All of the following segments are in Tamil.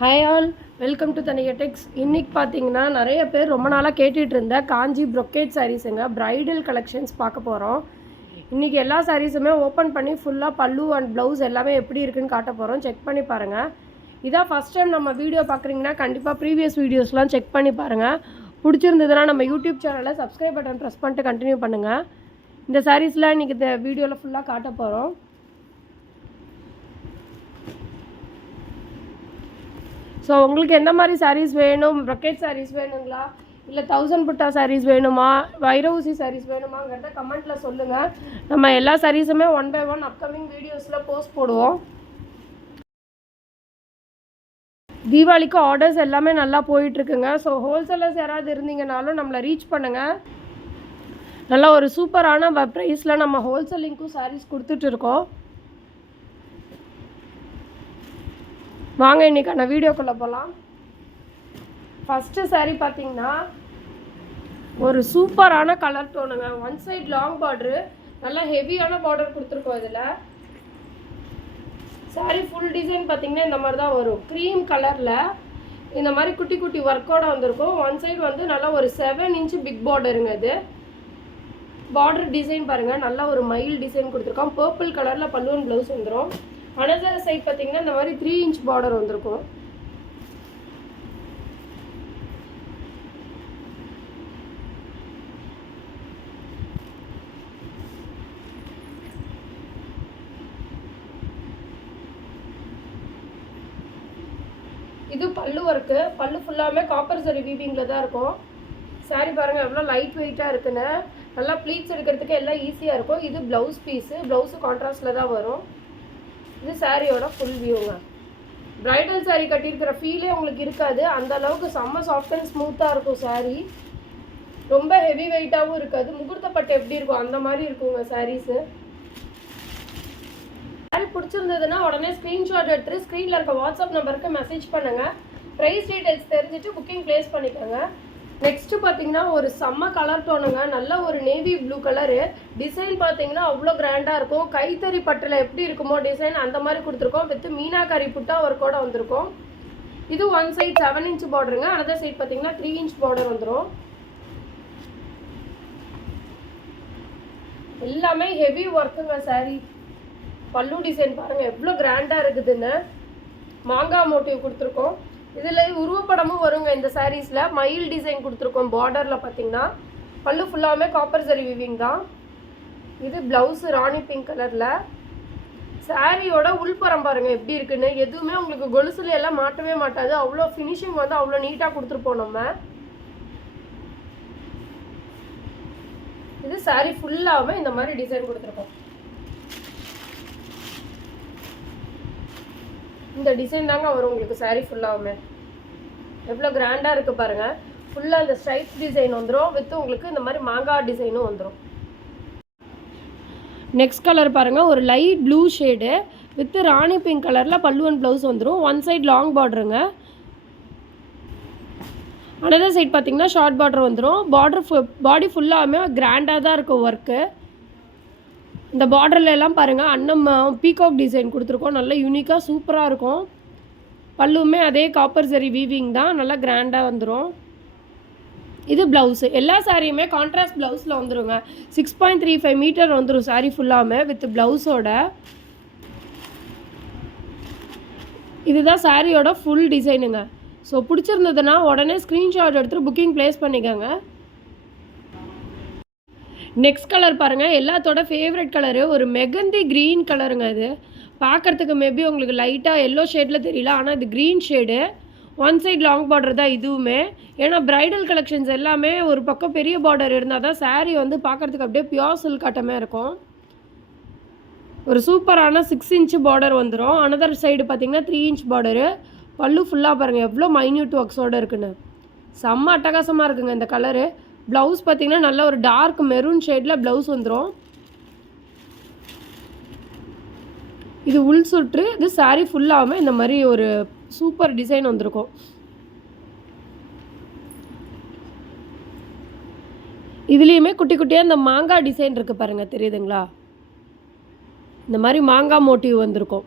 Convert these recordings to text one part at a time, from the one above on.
Hi all, welcome to Thanika Tex. இன்றைக்கி பார்த்தீங்கன்னா நிறைய பேர் ரொம்ப நாளாக கேட்டுகிட்டு இருந்த காஞ்சி ப்ரொக்கேட் சாரீஸுங்க ப்ரைடல் கலெக்ஷன்ஸ் பார்க்க போகிறோம். இன்றைக்கி எல்லா சாரீஸுமே ஓப்பன் பண்ணி ஃபுல்லாக பல்லு அண்ட் ப்ளவுஸ் எல்லாமே எப்படி இருக்குன்னு காட்ட போகிறோம். செக் பண்ணி பாருங்கள். இதான் ஃபஸ்ட் டைம் நம்ம வீடியோ பார்க்குறீங்கன்னா கண்டிப்பாக ப்ரீவியஸ் வீடியோஸ்லாம் செக் பண்ணி பாருங்கள். பிடிச்சிருந்ததுன்னா நம்ம யூடியூப் சேனலில் சப்ஸ்கிரைப் பட்டன் ப்ரெஸ் பண்ணிட்டு கண்டினியூ பண்ணுங்கள். இந்த சாரீஸ்லாம் இன்றைக்கி இந்த வீடியோவில் ஃபுல்லாக காட்ட போகிறோம். ஸோ உங்களுக்கு எந்த மாதிரி சாரீஸ் வேணும்? ப்ரொக்கேட் சாரீஸ் வேணுங்களா, இல்லை 1000 புட்டா சாரீஸ் வேணுமா, வைரவுசி சாரீஸ் வேணுமாங்கிறத கமெண்ட்டில் சொல்லுங்கள். நம்ம எல்லா சாரீஸுமே 1 by 1 அப்கமிங் வீடியோஸில் போஸ்ட் போடுவோம். தீபாவளிக்கு ஆர்டர்ஸ் எல்லாமே நல்லா போயிட்டுருக்குங்க. ஸோ ஹோல்சேலர்ஸ் யாராவது இருந்தீங்கனாலும் நம்மளை ரீச் பண்ணுங்கள். நல்லா ஒரு சூப்பரான ப்ரைஸில் நம்ம ஹோல்சேலிங்க்கும் சாரீஸ் கொடுத்துட்ருக்கோம். வாங்க இன்றைக்கான வீடியோக்குள்ளே போகலாம். ஃபஸ்ட்டு சாரீ பார்த்திங்கன்னா ஒரு சூப்பரான கலர் டோனுங்க. ஒன் சைட் லாங் பார்டரு, நல்லா ஹெவியான பார்டர் கொடுத்துருக்கோம். இதில் சாரீ ஃபுல் டிசைன் பார்த்திங்கன்னா இந்த மாதிரி தான் வரும். க்ரீம் கலரில் இந்த மாதிரி குட்டி குட்டி ஒர்க்கோட வந்திருக்கும். ஒன் சைடு வந்து நல்லா ஒரு 7 inch பிக் பார்டருங்க. இது பார்டர் டிசைன் பாருங்கள், நல்லா ஒரு மயில் டிசைன் கொடுத்துருக்கோம். பர்பிள் கலரில் பல்லுவன் ப்ளவுஸ் வந்துடும். அனதர் சைட் பார்த்திங்கன்னா இந்த மாதிரி 3 inch பார்டர் வந்திருக்கும். இது பல்லு ஒர்க்கு. பல்லு ஃபுல்லாமே காப்பர் சரி வீவிங்கில் தான் இருக்கும். சாரீ பாருங்கள் எவ்வளோ லைட் வெயிட்டாக இருக்குன்னு. நல்லா ப்ளீட்ஸ் எடுக்கிறதுக்கு எல்லாம் ஈஸியாக இருக்கும். இது ப்ளவுஸ் பீஸு, ப்ளவுஸு கான்ட்ராஸ்டில் தான் வரும். இது சாரியோட ஃபுல் வியூங்க. ப்ரைடல் சாரீ கட்டியிருக்கிற ஃபீலே உங்களுக்கு இருக்காது. அந்த அளவுக்கு செம்ம சாஃப்ட் அண்ட் ஸ்மூத்தாக இருக்கும் சாரீ. ரொம்ப ஹெவி வெயிட்டாகவும் இருக்காது. முகூர்த்தப்பட்டு எப்படி இருக்கும் அந்த மாதிரி இருக்குங்க சாரீஸு. சாரீ பிடிச்சிருந்ததுன்னா உடனே ஸ்க்ரீன்ஷாட் எடுத்துகிட்டு ஸ்க்ரீனில் இருக்க வாட்ஸ்அப் நம்பருக்கு மெசேஜ் பண்ணுங்கள். ப்ரைஸ் டீட்டெயில்ஸ் தெரிஞ்சுட்டு புக்கிங் ப்ளேஸ் பண்ணிக்கோங்க. நெக்ஸ்ட்டு பார்த்தீங்கன்னா ஒரு செம்ம கலர் டோனுங்க. நல்ல ஒரு நேவி ப்ளூ கலரு. டிசைன் பார்த்தீங்கன்னா அவ்வளோ கிராண்டாக இருக்கும். கைத்தறி பட்டில் எப்படி இருக்குமோ டிசைன் அந்த மாதிரி கொடுத்துருக்கோம். வித் மீனாக்காரி புட்டா ஒர்க்கோட வந்திருக்கும். இது ஒன் சைட் 7 inch பார்டருங்க. அனதர் சைட் பார்த்தீங்கன்னா 3 inch பார்டர் வந்துடும். எல்லாமே ஹெவி ஒர்க்குங்க சாரீ. பல்லு டிசைன் பாருங்கள் எவ்வளோ கிராண்டாக இருக்குதுன்னு. மாங்காய் மோட்டிவ் கொடுத்துருக்கோம். இதில் உருவப்படமும் வருங்க. இந்த சாரீஸில் மயில் டிசைன் கொடுத்துருக்கோம். பார்டரில் பார்த்தீங்கன்னா பல்லு ஃபுல்லாமே காப்பர் சரி விவிங் தான். இது ப்ளவுஸு ராணி பிங்க் கலரில். சாரியோட உள்புறம் பாருங்கள் எப்படி இருக்குன்னு. எதுவுமே உங்களுக்கு கொலுசுல எல்லாம் மாட்டவே மாட்டாது. அவ்வளோ ஃபினிஷிங் வந்து அவ்வளோ நீட்டாக கொடுத்துருப்போம் நம்ம. இது சாரீ ஃபுல்லாகவே இந்த மாதிரி டிசைன் கொடுத்துருக்கோம். இந்த டிசைன் தாங்க வரும் உங்களுக்கு சாரீ ஃபுல்லாகவுமே. எவ்வளோ கிராண்டாக இருக்குது பாருங்கள். ஃபுல்லாக இந்த ஸ்ட்ரைப் டிசைன் வந்துடும். வித்து உங்களுக்கு இந்த மாதிரி மாங்காய் டிசைனும் வந்துடும். நெக்ஸ்ட் கலர் பாருங்கள், ஒரு light blue shade with rani pink கலரில் பல்லுவன் ப்ளவுஸ் வந்துடும். ஒன் சைட் லாங் பார்டருங்க. அனதர் சைட் பார்த்திங்கன்னா ஷார்ட் பார்டர் வந்துடும். பாடி ஃபுல்லாகவுமே கிராண்டாக தான் இருக்கும் ஒர்க்கு. இந்த பார்டர்ல எல்லாம் பாருங்கள் அன்னம் பீகாக் டிசைன் கொடுத்துருக்கோம். நல்லா யூனிக்காக சூப்பராக இருக்கும். பல்லுமே அதே காப்பர் சரி வீவிங் தான். நல்லா கிராண்டாக வந்துடும். இது ப்ளவுஸு. எல்லா சாரியுமே கான்ட்ராஸ்ட் ப்ளவுஸில் வந்துடுங்க. 6.35 மீட்டர் வந்துடும் சாரீ ஃபுல்லாமே வித் ப்ளவுஸோட. இதுதான் சாரியோட ஃபுல் டிசைனுங்க. ஸோ பிடிச்சிருந்ததுன்னா உடனே ஸ்க்ரீன்ஷாட் எடுத்துகிட்டு புக்கிங் ப்ளேஸ் பண்ணிக்கோங்க. நெக்ஸ்ட் கலர் பாருங்கள், எல்லாத்தோட ஃபேவரட் கலரு ஒரு மெகந்தி க்ரீன் கலருங்க. இது பார்க்குறதுக்கு மேபி உங்களுக்கு லைட்டாக எல்லோ ஷேடில் தெரியல, ஆனால் இது green shade. One side long border தான் இதுவுமே. ஏன்னா ப்ரைடல் கலெக்ஷன்ஸ் எல்லாமே ஒரு பக்கம் பெரிய பார்டர் இருந்தால் தான் சாரீ வந்து பார்க்குறதுக்கு அப்படியே பியோர் சில்க் காட்டமே இருக்கும். ஒரு சூப்பரான 6 inch பார்டர் வந்துடும். அனதர் சைடு பார்த்திங்கன்னா 3 inch பார்டரு. பல்லு ஃபுல்லாக பாருங்கள் எவ்வளோ மைன்யூட் ஒர்க்ஸோடு இருக்குன்னு. செம்ம அட்டகாசமாக இருக்குங்க இந்த கலரு. ப்ளவுஸ் பார்த்திங்கன்னா நல்ல ஒரு டார்க் மெரூன் ஷேடில் ப்ளவுஸ் வந்துடும். இது உள் சுற்று. இது சாரீ ஃபுல்லாகவே இந்த மாதிரி ஒரு சூப்பர் டிசைன் வந்திருக்கும். இதுலேயுமே குட்டி குட்டியாக இந்த மாங்காய் டிசைன் இருக்குது பாருங்கள், தெரியுதுங்களா? இந்த மாதிரி மாங்காய் மோட்டிவ் வந்திருக்கும்.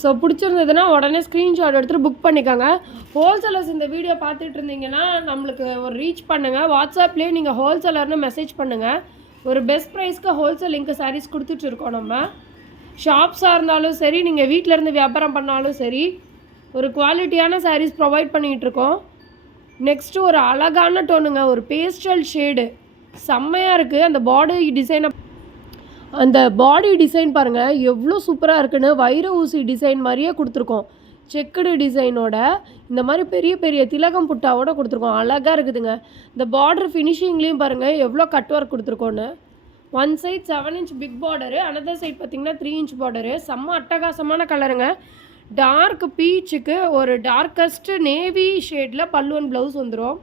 ஸோ பிடிச்சிருந்ததுன்னா உடனே ஸ்க்ரீன்ஷாட் எடுத்துகிட்டு புக் பண்ணிக்கோங்க. ஹோல்சேலர்ஸ் இந்த வீடியோ பார்த்துட்டு இருந்தீங்கன்னா நம்மளுக்கு ஒரு ரீச் பண்ணுங்கள். வாட்ஸ்அப்லேயே நீங்கள் ஹோல்சேலர்னு மெசேஜ் பண்ணுங்கள். ஒரு பெஸ்ட் ப்ரைஸ்க்கு ஹோல்சேல் லிங்க் சாரீஸ் கொடுத்துட்ருக்கோம். நம்ம ஷாப்ஸாக இருந்தாலும் சரி, நீங்கள் வீட்டிலேருந்து வியாபாரம் பண்ணாலும் சரி, ஒரு குவாலிட்டியான சாரீஸ் ப்ரொவைட் பண்ணிகிட்ருக்கோம். நெக்ஸ்ட்டு ஒரு அழகான டோனுங்க, ஒரு பேஸ்டல் ஷேடு செம்மையாக இருக்குது. அந்த பாடி டிசைன் பாருங்கள் எவ்வளோ சூப்பராக இருக்குன்னு. வைர ஊசி டிசைன் மாதிரியே கொடுத்துருக்கோம். செக்குடு டிசைனோட இந்த மாதிரி பெரிய பெரிய திலகம் புட்டாவோட கொடுத்துருக்கோம். அழகாக இருக்குதுங்க. இந்த பார்டர் ஃபினிஷிங்லேயும் பாருங்கள் எவ்வளோ கட் ஒர்க் கொடுத்துருக்கோன்னு. One side 7 inch big border, another side பார்த்திங்கன்னா 3 inch பார்டரு. செம்ம அட்டகாசமான கலருங்க. டார்க் பீச்சுக்கு ஒரு டார்க்கஸ்ட்டு நேவி ஷேடில் பல்லு அண்ட் ப்ளவுஸ் வந்துடும்.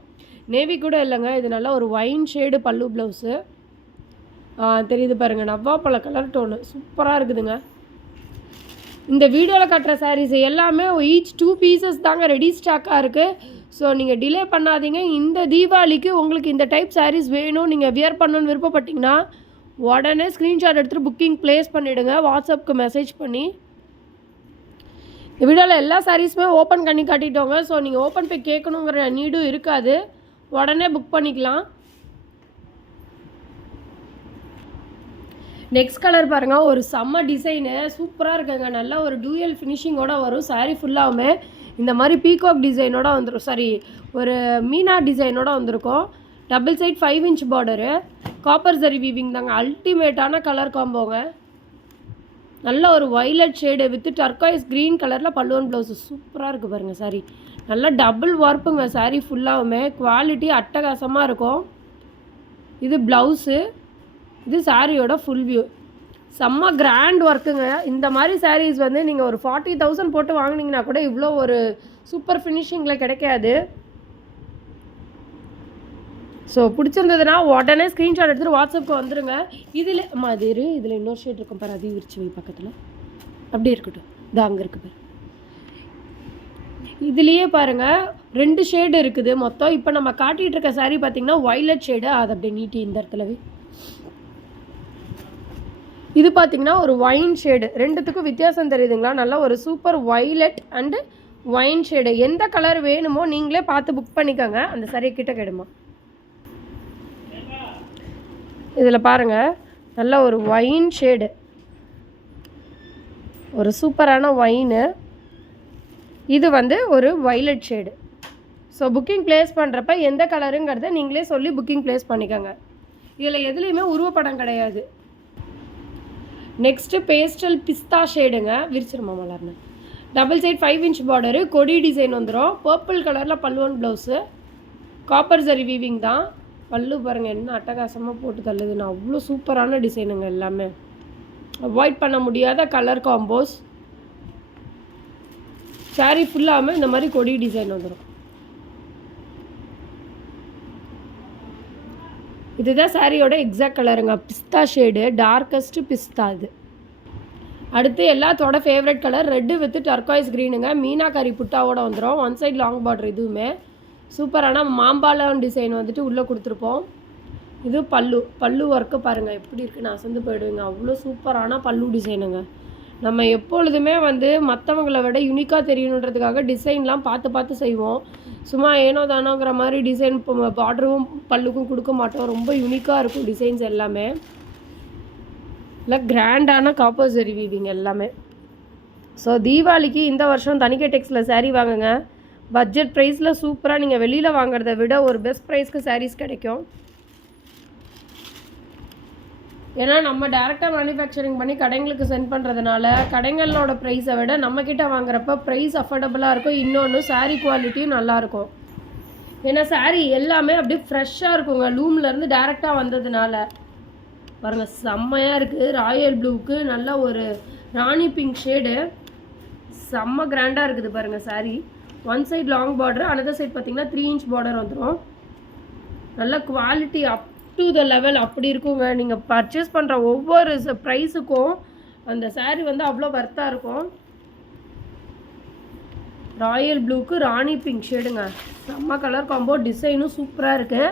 நேவி கூட இல்லைங்க, இது நல்லா ஒரு ஒயின் ஷேடு பல்லு ப்ளவுஸு. தெரியுது பாருங்கள், நவ்வாப்பழ கலர் டோனு சூப்பராக இருக்குதுங்க. இந்த வீடியோவில் கட்டுற சாரீஸ் எல்லாமே ஈச் 2 pieces தாங்க ரெடி ஸ்டாக்காக இருக்குது. ஸோ நீங்கள் டிலே பண்ணாதீங்க. இந்த தீபாவளிக்கு உங்களுக்கு இந்த டைப் சாரீஸ் வேணும், நீங்கள் வியர் பண்ணணுன்னு விருப்பப்பட்டிங்கன்னா உடனே ஸ்க்ரீன்ஷாட் எடுத்துகிட்டு புக்கிங் ப்ளேஸ் பண்ணிவிடுங்க, வாட்ஸ்அப்புக்கு மெசேஜ் பண்ணி. இந்த வீடியோவில் எல்லா சாரீஸுமே ஓப்பன் பண்ணி காட்டிட்டோங்க. ஸோ நீங்கள் ஓப்பன் போய் கேட்கணுங்கிற நீடும் இருக்காது, உடனே புக் பண்ணிக்கலாம். நெக்ஸ்ட் கலர் பாருங்கள், ஒரு செம்ம டிசைனு சூப்பராக இருக்குங்க. நல்லா ஒரு டூயல் ஃபினிஷிங்கோடு வரும். சாரீ ஃபுல்லாகவுமே இந்த மாதிரி பீகாக் டிசைனோட வந்துடும். சாரி, ஒரு மீனா டிசைனோட வந்திருக்கும். Double side 5 inch border, copper zari weaving தாங்க. அல்டிமேட்டான கலர் காம்போங்க. நல்ல ஒரு violet shade with turquoise green கலரில் பல்லுவன் ப்ளவுஸு சூப்பராக இருக்குது பாருங்கள். சாரி நல்லா டபுள் வார்ப்புங்க. சாரீ ஃபுல்லாகவுமே குவாலிட்டி அட்டகாசமாக இருக்கும். இது ப்ளவுஸு, இது சாரியோட ஃபுல் வியூ. செம்ம கிராண்ட் ஒர்க்குங்க. இந்த மாதிரி சாரீஸ் வந்து நீங்கள் ஒரு 40,000 போட்டு வாங்கினீங்கன்னா கூட இவ்வளோ ஒரு சூப்பர் ஃபினிஷிங்கில் கிடைக்காது. ஸோ பிடிச்சிருந்ததுன்னா உடனே ஸ்க்ரீன்ஷாட் எடுத்துகிட்டு வாட்ஸ்அப்புக்கு வந்துடுங்க. இதில் இதில் இன்னொரு ஷேட் இருக்கும் பாரு, அதையும் விரிச்சு வை பக்கத்தில். அப்படியே இருக்கட்டும், இது அங்கே இருக்கு பாரு. இதுலேயே பாருங்கள் 2 ஷேடு இருக்குது மொத்தம். இப்போ நம்ம காட்டிகிட்டு இருக்க சாரீ பார்த்திங்கன்னா வைலட் ஷேடு, அதை அப்படியே நீட்டி இந்த இடத்துலவே. இது பார்த்திங்கன்னா ஒரு ஒயின் ஷேடு. ரெண்டுத்துக்கும் வித்தியாசம் தெரியுதுங்களா? நல்லா ஒரு super violet and wine shade. எந்த கலர் வேணுமோ நீங்களே பார்த்து புக் பண்ணிக்கோங்க. அந்த சாரீ கிட்ட கெடுமா. இதில் பாருங்கள் நல்ல ஒரு ஒயின் ஷேடு, ஒரு சூப்பரான ஒயின்னு. இது வந்து ஒரு violet shade. So booking place பண்ணுறப்ப எந்த கலருங்கிறத நீங்களே சொல்லி புக்கிங் ப்ளேஸ் பண்ணிக்கோங்க. இதில் எதுலேயுமே உருவப்படம் கிடையாது. நெக்ஸ்ட்டு பேஸ்டல் பிஸ்தா ஷேடுங்க. விரிச்சிருமா மலர்னு. டபுள் சைட் 5 inch பார்டரு, கொடி டிசைன் வந்துடும். பர்பிள் கலரில் பல்லுவன் ப்ளவுஸு, காப்பர் ஜரி வீவிங் தான். பல்லு பாருங்கள் என்ன அட்டகாசமாக போட்டு தள்ளுதுன்னு. அவ்வளோ சூப்பரான டிசைனுங்க. எல்லாமே அவாய்ட் பண்ண முடியாத கலர் காம்போஸ். சாரீ ஃபுல்லாமல் இந்த மாதிரி கொடி டிசைன் வந்துடும். இதுதான் சாரியோட எக்ஸாக்ட் கலருங்க. பிஸ்தா ஷேடு, டார்க்கஸ்ட்டு பிஸ்தா. இது அடுத்து எல்லாத்தோட favourite colour red with turquoise க்ரீனுங்க. மீனாக்காரி புட்டாவோட வந்துடும். One side long border. இதுவுமே சூப்பரான மாம்பாலம் டிசைன் வந்துட்டு உள்ளே கொடுத்துருப்போம். இது பல்லு ஒர்க்கு பாருங்கள் எப்படி இருக்குன்னு அசந்து போயிடுவீங்க. அவ்வளோ சூப்பரான பல்லு டிசைனுங்க. நம்ம எப்பொழுதுமே வந்து மற்றவங்களை விட யூனிக்காக தெரியணுன்றதுக்காக டிசைன்லாம் பார்த்து செய்வோம். சும்மா ஏனோ தானோங்கிற மாதிரி டிசைன் பார்டரும் பல்லுக்கும் கொடுக்க மாட்டோம். ரொம்ப யூனிக்காக இருக்கும் டிசைன்ஸ் எல்லாமே. இல்லை கிராண்டான காப்பர் ஜரி வீவிங் எல்லாமே. ஸோ தீபாவளிக்கு இந்த வருஷம் தனிக்கை டெக்ஸில் சாரீ வாங்குங்க. பட்ஜெட் ப்ரைஸில் சூப்பராக நீங்கள் வெளியில் வாங்குறத விட ஒரு பெஸ்ட் ப்ரைஸ்க்கு சாரீஸ் கிடைக்கும். ஏன்னா நம்ம டேரெக்டாக மேனுஃபேக்சரிங் பண்ணி கடைங்களுக்கு சென்ட் பண்ணுறதுனால கடைங்களோட ப்ரைஸை விட நம்மக்கிட்ட வாங்குறப்ப ப்ரைஸ் அஃபோர்டபுளாக இருக்கும். இன்னொன்று சாரீ குவாலிட்டியும் நல்லாயிருக்கும். ஏன்னா சாரீ எல்லாமே அப்படியே ஃப்ரெஷ்ஷாக இருக்குங்க, லூம்லேருந்து டேரெக்டாக வந்ததுனால. பாருங்கள் செம்மையாக இருக்குது. ராயல் ப்ளூவுக்கு நல்ல ஒரு ராணி பிங்க் ஷேடு செம்ம கிராண்டாக இருக்குது பாருங்கள் sari. One side long border, another side பார்த்திங்கன்னா 3 inch பார்டர் வந்துடும். நல்ல quality up to the level அப்படி இருக்குங்க. நீங்கள் பர்ச்சேஸ் பண்ணுற ஒவ்வொரு ப்ரைஸுக்கும் அந்த சாரீ வந்து அவ்வளோ வர்த்தாக இருக்கும். ராயல் ப்ளூக்கு ராணி பிங்க் ஷேடுங்க. செம்ம கலர் காம்போ. டிசைனும் சூப்பராக இருக்குது.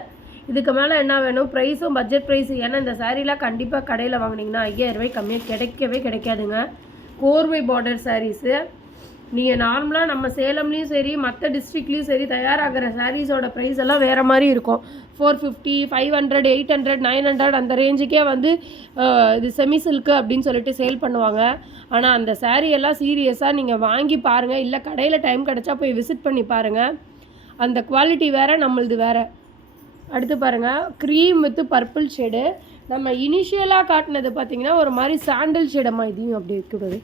இதுக்கு மேலே என்ன வேணும்? ப்ரைஸும் பட்ஜெட் ப்ரைஸு. ஏன்னா இந்த சாரீலாம் கண்டிப்பாக கடையில் வாங்கினீங்கன்னா 5000 ரூபாய் கம்மியாக கிடைக்காதுங்க. கோர்வை பார்டர் சாரீஸு. நீங்கள் நார்மலாக நம்ம சேலம்லேயும் சரி மற்ற டிஸ்ட்ரிக்ட்லேயும் சரி தயாராகிற சாரீஸோட ப்ரைஸ் எல்லாம் வேறு மாதிரி இருக்கும். 450, 500, 800, 900 அந்த ரேஞ்சுக்கே வந்து இது செமி சில்க்கு அப்படின்னு சொல்லிட்டு சேல் பண்ணுவாங்க. ஆனால் அந்த சாரீ எல்லாம் சீரியஸாக நீங்கள் வாங்கி பாருங்கள், இல்லை கடையில் டைம் கிடச்சா போய் விசிட் பண்ணி பாருங்கள். அந்த குவாலிட்டி வேறு, நம்மளது வேறு. அடுத்து பாருங்கள், க்ரீம் வித் பர்பிள் ஷேடு. நம்ம இனிஷியலாக காட்டினது பார்த்திங்கன்னா ஒரு மாதிரி சாண்டில் ஷேடம்மா, இதையும் அப்படி இருக்கக்கூடாது.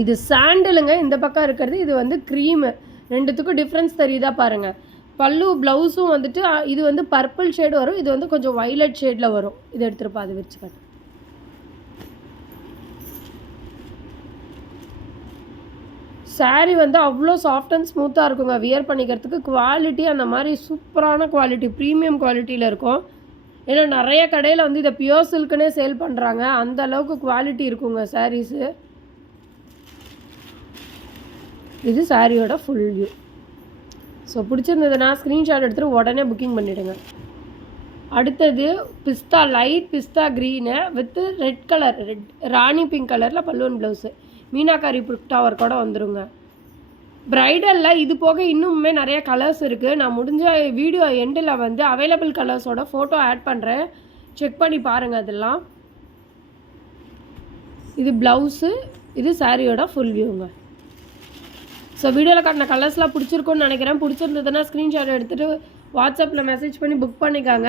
இது சாண்டலுங்க, இந்த பக்கம் இருக்கிறது இது வந்து க்ரீமு. ரெண்டுத்துக்கும் டிஃப்ரென்ஸ் தெரியுதா பாருங்கள். பல்லு ப்ளவுஸும் வந்துட்டு இது வந்து பர்பிள் ஷேடு வரும், இது வந்து கொஞ்சம் வைலட் ஷேடில் வரும். இது எடுத்துருப்பா, அது வச்சு காட்டு. சாரீ வந்து அவ்வளோ சாஃப்ட் அண்ட் ஸ்மூத்தாக இருக்குங்க. வியர் பண்ணிக்கிறதுக்கு குவாலிட்டி அந்த மாதிரி சூப்பரான குவாலிட்டி, ப்ரீமியம் குவாலிட்டியில் இருக்கும். ஏன்னா நிறைய கடையில் வந்து இதை பியோர் சில்க்குன்னே சேல் பண்ணுறாங்க. அந்த அளவுக்கு குவாலிட்டி இருக்குங்க சாரீஸு. இது சாரியோட ஃபுல் வியூ. ஸோ பிடிச்சிருந்ததுன்னா ஸ்க்ரீன்ஷாட் எடுத்துகிட்டு உடனே புக்கிங் பண்ணிவிடுங்க. அடுத்தது பிஸ்தா, light pista green with red colour, Rani pink கலரில் பல்லுவன் ப்ளவுஸு, மீனாக்காரி புட்டா ஒர்க்கோட வந்துடுங்க. ப்ரைடலில் இது போக இன்னுமே நிறைய கலர்ஸ் இருக்குது. நான் முடிஞ்ச வீடியோ எண்டில் வந்து அவைலபிள் கலர்ஸோட ஃபோட்டோ ஆட் பண்ணுறேன், செக் பண்ணி பாருங்கள். அதெல்லாம் இது ப்ளவுஸு, இது சாரியோட ஃபுல் வியூங்க. ஸோ வீடியோவில் காட்டின கலர்ஸ்லாம் பிடிச்சிருக்குன்னு நினைக்கிறேன். பிடிச்சிருந்ததுன்னா ஸ்க்ரீன்ஷாட் எடுத்துகிட்டு வாட்ஸ்அப்பில் மெசேஜ் பண்ணி புக் பண்ணிக்காங்க.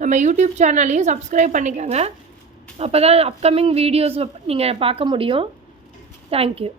நம்ம யூடியூப் சேனலையும் சப்ஸ்கிரைப் பண்ணிக்காங்க. அப்போ தான் அப்கமிங் வீடியோஸ் நீங்கள் பார்க்க முடியும். தேங்க்யூ.